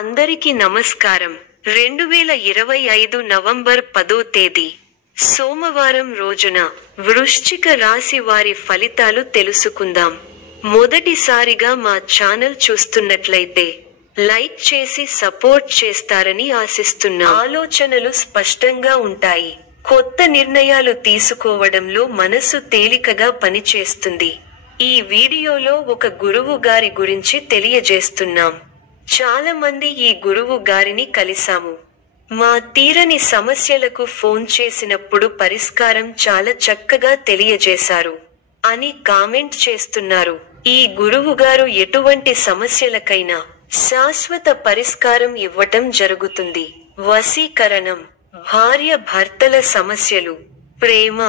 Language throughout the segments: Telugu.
అందరికీ నమస్కారం. 2025 నవంబర్ 10వ తేదీ సోమవారం రోజున వృశ్చిక రాశి వారి ఫలితాలు తెలుసుకుందాం. మొదటిసారిగా మా ఛానల్ చూస్తున్నట్లయితే లైక్ చేసి సపోర్ట్ చేస్తారని ఆశిస్తున్నా. ఆలోచనలు స్పష్టంగా ఉంటాయి. కొత్త నిర్ణయాలు తీసుకోవడంలో మనసు తేలికగా పనిచేస్తుంది. ఈ వీడియోలో ఒక గురువు గారి గురించి తెలియజేస్తున్నాం. చాలా మంది ఈ గురువు గారిని కలిసాము. మా తీరని సమస్యలకు ఫోన్ చేసినప్పుడు పరిష్కారం చాలా చక్కగా తెలియజేశారు అని కామెంట్ చేస్తున్నారు. ఈ గురువు గారు ఎటువంటి సమస్యలకైనా శాశ్వత పరిష్కారం ఇవ్వటం జరుగుతుంది. వశీకరణం, భార్య భర్తల సమస్యలు, ప్రేమ,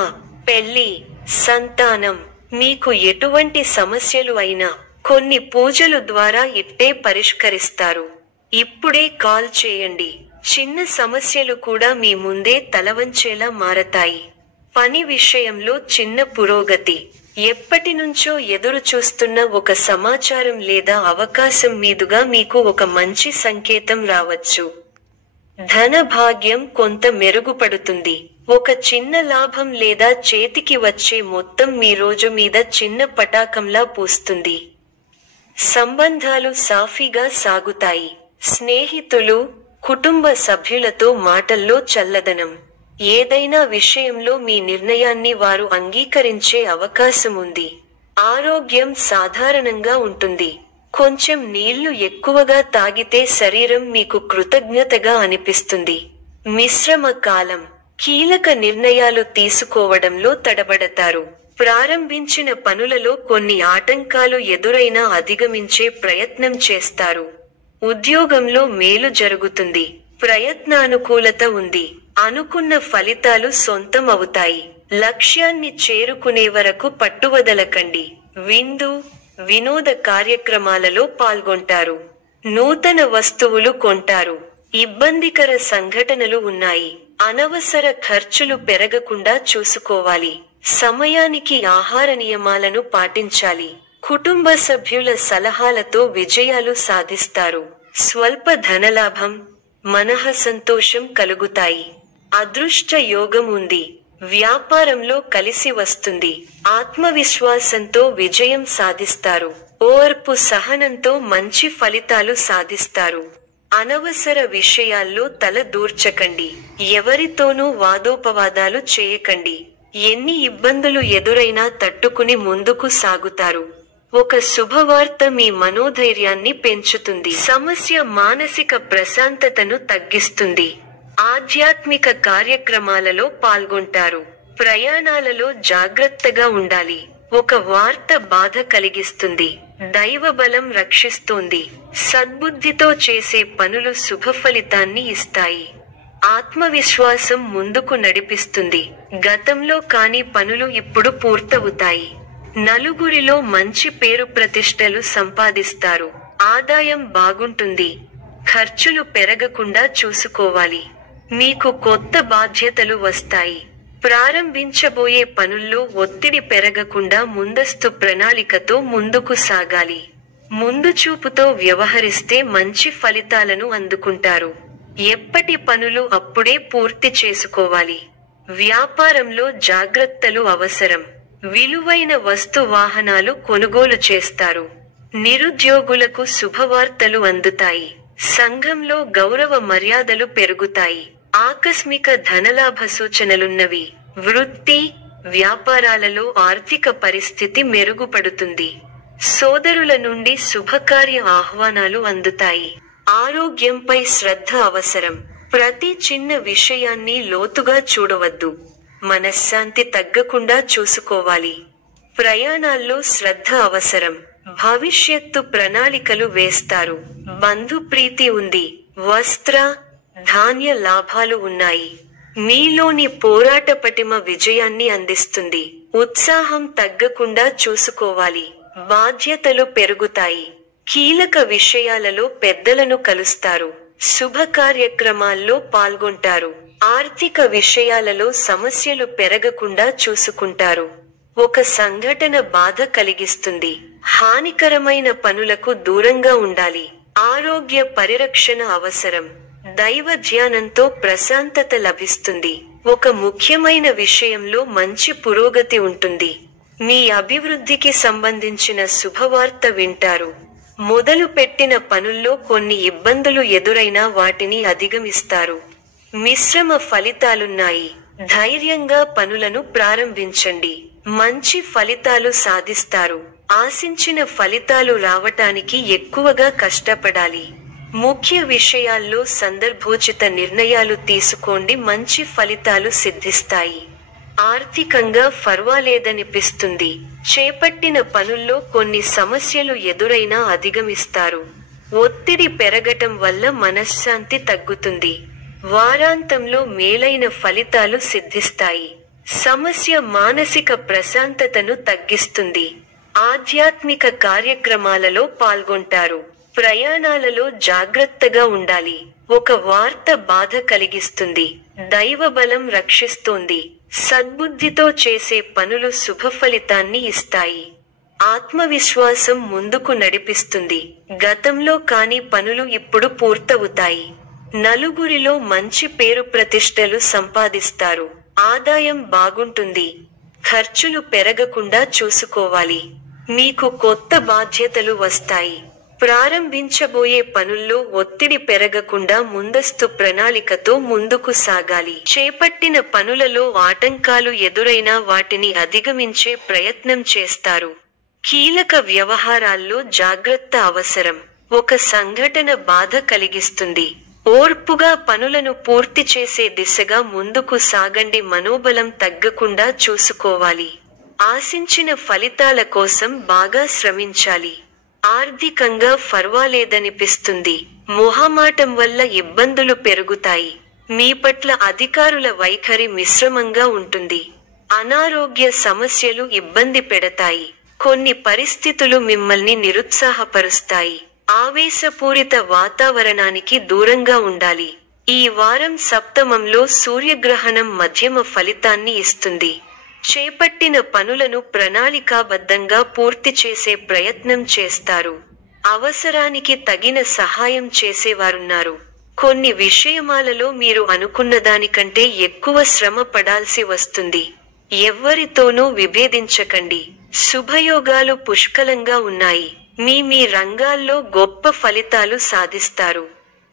పెళ్లి, సంతానం, మీకు ఎటువంటి సమస్యలు అయినా కొన్ని పూజలు ద్వారా ఇట్టే పరిష్కరిస్తారు. ఇప్పుడే కాల్ చేయండి. చిన్న సమస్యలు కూడా మీ ముందే తలవంచేలా మారతాయి. పని విషయంలో చిన్న పురోగతి, ఎప్పటి నుంచో ఎదురు చూస్తున్న ఒక సమాచారం లేదా అవకాశం మీదుగా మీకు ఒక మంచి సంకేతం రావచ్చు. ధన భాగ్యం కొంత మెరుగుపడుతుంది. ఒక చిన్న లాభం లేదా చేతికి వచ్చే మొత్తం మీ రోజు మీద చిన్న పటాకంలా పూస్తుంది. సంబంధాలు సాఫీగా సాగుతాయి. స్నేహితులు, కుటుంబ సభ్యులతో మాటల్లో చల్లదనం. ఏదైనా విషయంలో మీ నిర్ణయాన్ని వారు అంగీకరించే అవకాశం ఉంది. ఆరోగ్యం సాధారణంగా ఉంటుంది. కొంచెం నీళ్లు ఎక్కువగా తాగితే శరీరం మీకు కృతజ్ఞతగా అనిపిస్తుంది. మిశ్రమ కాలం, కీలక నిర్ణయాలు తీసుకోవడంలో తడబడతారు. ప్రారంభించిన పనులలో కొన్ని ఆటంకాలు ఎదురైనా అధిగమించే ప్రయత్నం చేస్తారు. ఉద్యోగంలో మేలు జరుగుతుంది. ప్రయత్నానుకూలత ఉంది. అనుకున్న ఫలితాలు సొంతం అవుతాయి. లక్ష్యాన్ని చేరుకునే వరకు పట్టువదలకండి. విందు, వినోద కార్యక్రమాలలో పాల్గొంటారు. నూతన వస్తువులు కొంటారు. ఇబ్బందికర సంఘటనలు ఉన్నాయి. అనవసర ఖర్చులు పెరగకుండా చూసుకోవాలి. సమయానికి ఆహార నియమాలను పాటించాలి. కుటుంబ సభ్యుల సలహాలతో విజయాలు సాధిస్తారు. స్వల్ప ధనలాభం, మనః సంతోషం కలుగుతాయి. అదృష్ట యోగం ఉంది. వ్యాపారంలో కలిసి వస్తుంది. ఆత్మవిశ్వాసంతో విజయం సాధిస్తారు. ఓర్పు సహనంతో మంచి ఫలితాలు సాధిస్తారు. అనవసర విషయాల్లో తల దూర్చకండి. ఎవరితోనూ వాదోపవాదాలు చేయకండి. ఎన్ని ఇబ్బందులు ఎదురైనా తట్టుకుని ముందుకు సాగుతారు. ఒక శుభవార్త మీ మనోధైర్యాన్ని పెంచుతుంది. సమస్య మానసిక ప్రశాంతతను తగ్గిస్తుంది. ఆధ్యాత్మిక కార్యక్రమాలలో పాల్గొంటారు. ప్రయాణాలలో జాగ్రత్తగా ఉండాలి. ఒక వార్త బాధ కలిగిస్తుంది. దైవ బలం రక్షిస్తోంది. సద్బుద్ధితో చేసే పనులు శుభ ఫలితాన్ని ఇస్తాయి. ఆత్మవిశ్వాసం ముందుకు నడిపిస్తుంది. గతంలో కాని పనులు ఇప్పుడు పూర్తవుతాయి. నలుగురిలో మంచి పేరు ప్రతిష్టలు సంపాదిస్తారు. ఆదాయం బాగుంటుంది. ఖర్చులు పెరగకుండా చూసుకోవాలి. మీకు కొత్త బాధ్యతలు వస్తాయి. ప్రారంభించబోయే పనుల్లో ఒత్తిడి పెరగకుండా ముందస్తు ప్రణాళికతో ముందుకు సాగాలి. ముందు చూపుతో వ్యవహరిస్తే మంచి ఫలితాలను అందుకుంటారు. ఎప్పటి పనులు అప్పుడే పూర్తి చేసుకోవాలి. వ్యాపారంలో జాగ్రత్తలు అవసరం. విలువైన వస్తు వాహనాలు కొనుగోలు చేస్తారు. నిరుద్యోగులకు శుభవార్తలు అందుతాయి. సంఘంలో గౌరవ మర్యాదలు పెరుగుతాయి. ఆకస్మిక ధనలాభ సూచనలున్నవి. వృత్తి, వ్యాపారాలలో ఆర్థిక పరిస్థితి మెరుగుపడుతుంది. సోదరుల నుండి శుభకార్య ఆహ్వానాలు అందుతాయి. ఆరోగ్యంపై శ్రద్ధ అవసరం. ప్రతి చిన్న విషయాన్ని లోతుగా చూడవద్దు. మనశ్శాంతి తగ్గకుండా చూసుకోవాలి. ప్రయాణాల్లో శ్రద్ధ అవసరం. భవిష్యత్తు ప్రణాళికలు వేస్తారు. బంధుప్రీతి ఉంది. వస్త్ర, ధాన్య లాభాలు ఉన్నాయి. మీలోని పోరాట పటిమ విజయాన్ని అందిస్తుంది. ఉత్సాహం తగ్గకుండా చూసుకోవాలి. బాధ్యతలు పెరుగుతాయి. కీలక విషయాలలో పెద్దలను కలుస్తారు. శుభ కార్యక్రమాల్లో పాల్గొంటారు. ఆర్థిక విషయాలలో సమస్యలు పెరగకుండా చూసుకుంటారు. ఒక సంఘటన బాధ కలిగిస్తుంది. హానికరమైన పనులకు దూరంగా ఉండాలి. ఆరోగ్య పరిరక్షణ అవసరం. దైవ ధ్యానంతో ప్రశాంతత లభిస్తుంది. ఒక ముఖ్యమైన విషయంలో మంచి పురోగతి ఉంటుంది. మీ అభివృద్ధికి సంబంధించిన శుభవార్త వింటారు. మొదలు పెట్టిన పనుల్లో కొన్ని ఇబ్బందులు ఎదురైనా వాటిని అధిగమిస్తారు. మిశ్రమ ఫలితాలున్నాయి. ధైర్యంగా పనులను ప్రారంభించండి. మంచి ఫలితాలు సాధిస్తారు. ఆశించిన ఫలితాలు రావటానికి ఎక్కువగా కష్టపడాలి. ముఖ్య విషయాల్లో సందర్భోచిత నిర్ణయాలు తీసుకోండి. మంచి ఫలితాలు సిద్ధిస్తాయి. ఆర్థికంగా ఫర్వాలేదనిపిస్తుంది. చేపట్టిన పనుల్లో కొన్ని సమస్యలు ఎదురైనా అధిగమిస్తారు. ఒత్తిడి పెరగటం వల్ల మనశ్శాంతి తగ్గుతుంది. వారాంతంలో మేలైన ఫలితాలు సిద్ధిస్తాయి. సమస్య మానసిక ప్రశాంతతను తగ్గిస్తుంది. ఆధ్యాత్మిక కార్యక్రమాలలో పాల్గొంటారు. ప్రయాణాలలో జాగ్రత్తగా ఉండాలి. ఒక వార్త బాధ కలిగిస్తుంది. దైవబలం రక్షిస్తోంది. సద్బుద్ధితో చేసే పనులు శుభఫలితాన్ని ఇస్తాయి. ఆత్మవిశ్వాసం ముందుకు నడిపిస్తుంది. గతంలో కాని పనులు ఇప్పుడు పూర్తవుతాయి. నలుగురిలో మంచి పేరు ప్రతిష్టలు సంపాదిస్తారు. ఆదాయం బాగుంటుంది. ఖర్చులు పెరగకుండా చూసుకోవాలి. మీకు కొత్త బాధ్యతలు వస్తాయి. ప్రారంభించబోయే పనుల్లో ఒత్తిడి పెరగకుండా ముందస్తు ప్రణాళికతో ముందుకు సాగాలి. చేపట్టిన పనులలో ఆటంకాలు ఎదురైనా వాటిని అధిగమించే ప్రయత్నం చేస్తారు. కీలక వ్యవహారాల్లో జాగ్రత్త అవసరం. ఒక సంఘటన బాధ కలిగిస్తుంది. ఓర్పుగా పనులను పూర్తి చేసే దిశగా ముందుకు సాగండి. మనోబలం తగ్గకుండా చూసుకోవాలి. ఆశించిన ఫలితాల కోసం బాగా శ్రమించాలి. ఆర్థికంగా ఫర్వాలేదనిపిస్తుంది. మొహమాటం వల్ల ఇబ్బందులు పెరుగుతాయి. మీ పట్ల అధికారుల వైఖరి మిశ్రమంగా ఉంటుంది. అనారోగ్య సమస్యలు ఇబ్బంది పెడతాయి. కొన్ని పరిస్థితులు మిమ్మల్ని నిరుత్సాహపరుస్తాయి. ఆవేశపూరిత వాతావరణానికి దూరంగా ఉండాలి. ఈ వారం సప్తమంలో సూర్యగ్రహణం మధ్యమ ఫలితాన్ని ఇస్తుంది. చేపట్టిన పనులను ప్రణాళికాబద్ధంగా పూర్తి చేసే ప్రయత్నం చేస్తారు. అవసరానికి తగిన సహాయం చేసేవారున్నారు. కొన్ని విషయమాలలో మీరు అనుకున్నదానికంటే ఎక్కువ శ్రమ పడాల్సి వస్తుంది. ఎవ్వరితోనూ విభేదించకండి. శుభయోగాలు పుష్కలంగా ఉన్నాయి. మీ రంగాల్లో గొప్ప ఫలితాలు సాధిస్తారు.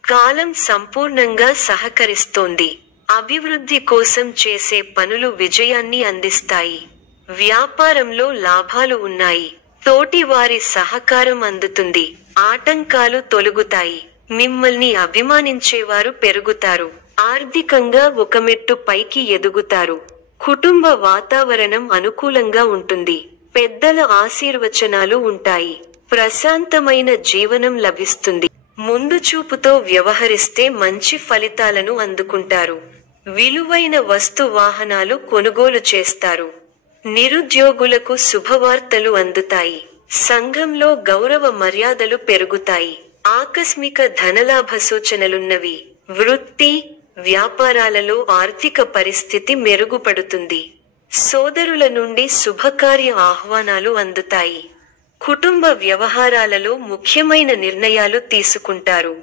కాలం సంపూర్ణంగా సహకరిస్తోంది. అభివృద్ధి కోసం చేసే పనులు విజయాన్ని అందిస్తాయి. వ్యాపారంలో లాభాలు ఉన్నాయి. తోటి వారి సహకారం అందుతుంది. ఆటంకాలు తొలగుతాయి. మిమ్మల్ని అభిమానించేవారు పెరుగుతారు. ఆర్థికంగా ఒక మెట్టు పైకి ఎదుగుతారు. కుటుంబ వాతావరణం అనుకూలంగా ఉంటుంది. పెద్దల ఆశీర్వచనాలు ఉంటాయి. ప్రశాంతమైన జీవనం లభిస్తుంది. ముందు చూపుతో వ్యవహరిస్తే మంచి ఫలితాలను అందుకుంటారు. విలువైన వస్తు వాహనాలు కొనుగోలు చేస్తారు. నిరుద్యోగులకు శుభవార్తలు అందుతాయి. సంఘంలో గౌరవ మర్యాదలు పెరుగుతాయి. ఆకస్మిక ధనలాభ సూచనలున్నవి. వృత్తి, వ్యాపారాలలో ఆర్థిక పరిస్థితి మెరుగుపడుతుంది. సోదరుల నుండి శుభకార్య ఆహ్వానాలు అందుతాయి. కుటుంబ వ్యవహారాలలో ముఖ్యమైన నిర్ణయాలు తీసుకుంటారు.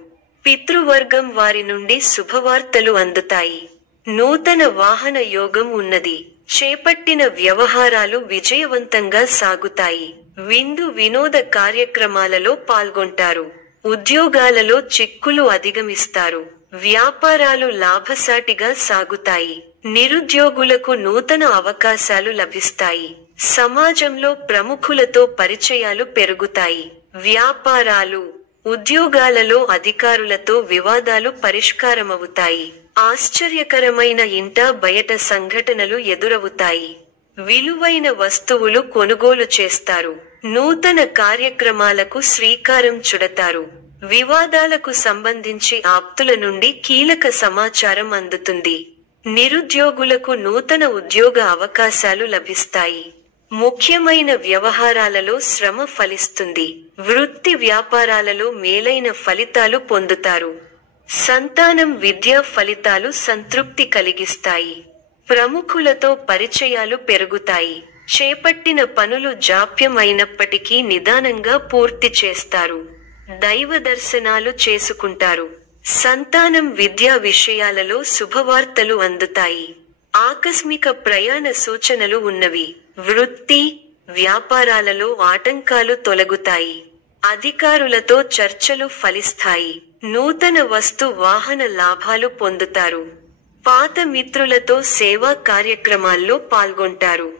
పితృవర్గం వారి నుండి శుభవార్తలు అందుతాయి. నూతన వాహన యోగం ఉన్నది. చేపట్టిన వ్యవహారాలు విజయవంతంగా సాగుతాయి. విందు వినోద కార్యక్రమాలలో పాల్గొంటారు. ఉద్యోగాలలో చిక్కులు అధిగమిస్తారు. వ్యాపారాలు లాభసాటిగా సాగుతాయి. నిరుద్యోగులకు నూతన అవకాశాలు లభిస్తాయి. సమాజంలో ప్రముఖులతో పరిచయాలు పెరుగుతాయి. వ్యాపారాలు, ఉద్యోగాలలో అధికారులతో వివాదాలు పరిష్కారమవుతాయి. ఆశ్చర్యకరమైన ఇంట బయట సంఘటనలు ఎదురవుతాయి. విలువైన వస్తువులు కొనుగోలు చేస్తారు. నూతన కార్యక్రమాలకు శ్రీకారం చుడతారు. వివాదాలకు సంబంధించి ఆప్తుల నుండి కీలక సమాచారం అందుతుంది. నిరుద్యోగులకు నూతన ఉద్యోగ అవకాశాలు లభిస్తాయి. ముఖ్యమైన వ్యవహారాలలో శ్రమ ఫలిస్తుంది. వృత్తి వ్యాపారాలలో మేలైన ఫలితాలు పొందుతారు. సంతానం విద్యా ఫలితాలు సంతృప్తి కలిగిస్తాయి. ప్రముఖులతో పరిచయాలు పెరుగుతాయి. చేపట్టిన పనులు జాప్యం అయినప్పటికీ నిదానంగా పూర్తి చేస్తారు. దైవ దర్శనాలు చేసుకుంటారు. సంతానం విద్యా విషయాలలో శుభవార్తలు అందుతాయి. ఆకస్మిక ప్రయాణ సూచనలు ఉన్నవి. వృత్తి, వ్యాపారాలలో ఆటంకాలు తొలగుతాయి. అధికారులతో చర్చలు ఫలిస్తాయి. నూతన వస్తు వాహన లాభాలు పొందుతారు. పాత మిత్రులతో సేవా కార్యక్రమాల్లో పాల్గొంటారు.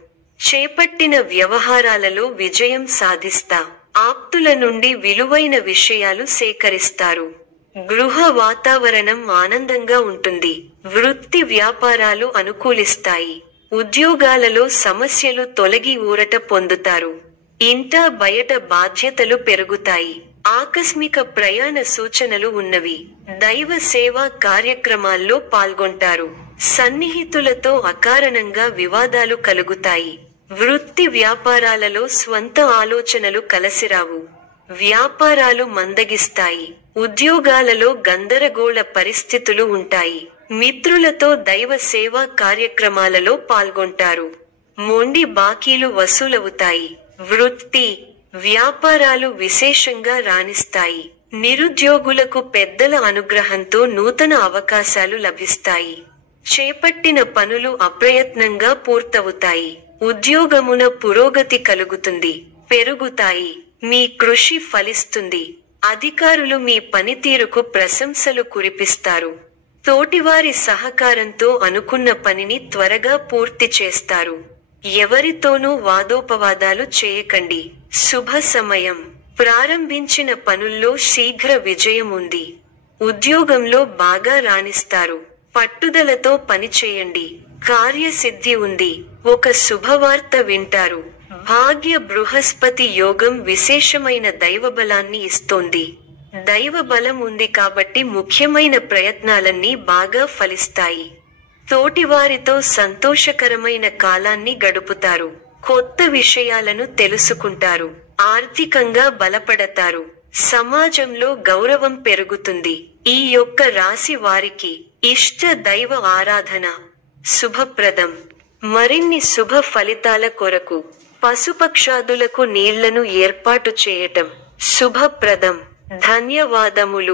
చేపట్టిన వ్యవహారాలలో విజయం సాధిస్తా. ఆప్తుల నుండి విలువైన విషయాలు సేకరిస్తారు. గృహ వాతావరణం ఆనందంగా ఉంటుంది. వృత్తి వ్యాపారాలు అనుకూలిస్తాయి. ఉద్యోగాలలో సమస్యలు తొలగి ఊరట పొందుతారు. ఇంటా బయట బాధ్యతలు పెరుగుతాయి. ఆకస్మిక ప్రయాణ సూచనలు ఉన్నవి. దైవ సేవా కార్యక్రమాల్లో పాల్గొంటారు. సన్నిహితులతో అకారణంగా వివాదాలు కలుగుతాయి. వృత్తి వ్యాపారాలలో స్వంత ఆలోచనలు కలసిరావు. వ్యాపారాలు మందగిస్తాయి. ఉద్యోగాలలో గందరగోళ పరిస్థితులు ఉంటాయి. మిత్రులతో దైవ సేవా కార్యక్రమాలలో పాల్గొంటారు. మొండి బాకీలు వసూలవుతాయి. వృత్తి, వ్యాపారాలు విశేషంగా రాణిస్తాయి. నిరుద్యోగులకు పెద్దల అనుగ్రహంతో నూతన అవకాశాలు లభిస్తాయి. చేపట్టిన పనులు అప్రయత్నంగా పూర్తవుతాయి. ఉద్యోగమున పురోగతి కలుగుతుంది. పెరుగుతాయి. మీ కృషి ఫలిస్తుంది. అధికారులు మీ పనితీరుకు ప్రశంసలు కురిపిస్తారు. తోటివారి సహకారంతో అనుకున్న పనిని త్వరగా పూర్తి చేస్తారు. ఎవరితోనూ వాదోపవాదాలు చేయకండి. శుభ సమయం. ప్రారంభించిన పనుల్లో శీఘ్ర విజయం ఉంది. ఉద్యోగంలో బాగా రాణిస్తారు. పట్టుదలతో పనిచేయండి. కార్యసిద్ధి ఉంది. ఒక శుభవార్త వింటారు. భాగ్య బృహస్పతి యోగం విశేషమైన దైవబలాన్ని ఇస్తోంది. దైవ బలం ఉంది కాబట్టి ముఖ్యమైన ప్రయత్నాలన్నీ బాగా ఫలిస్తాయి. తోటివారితో సంతోషకరమైన కాలాన్ని గడుపుతారు. కొత్త విషయాలను తెలుసుకుంటారు. ఆర్థికంగా బలపడతారు. సమాజంలో గౌరవం పెరుగుతుంది. ఈ యొక్క రాశి వారికి ఇష్ట దైవ ఆరాధన శుభప్రదం. మరిన్ని శుభ ఫలితాల కొరకు పశుపక్షాదులకు నీళ్లను ఏర్పాటు చేయటం శుభప్రదం. ధన్యవాదములు.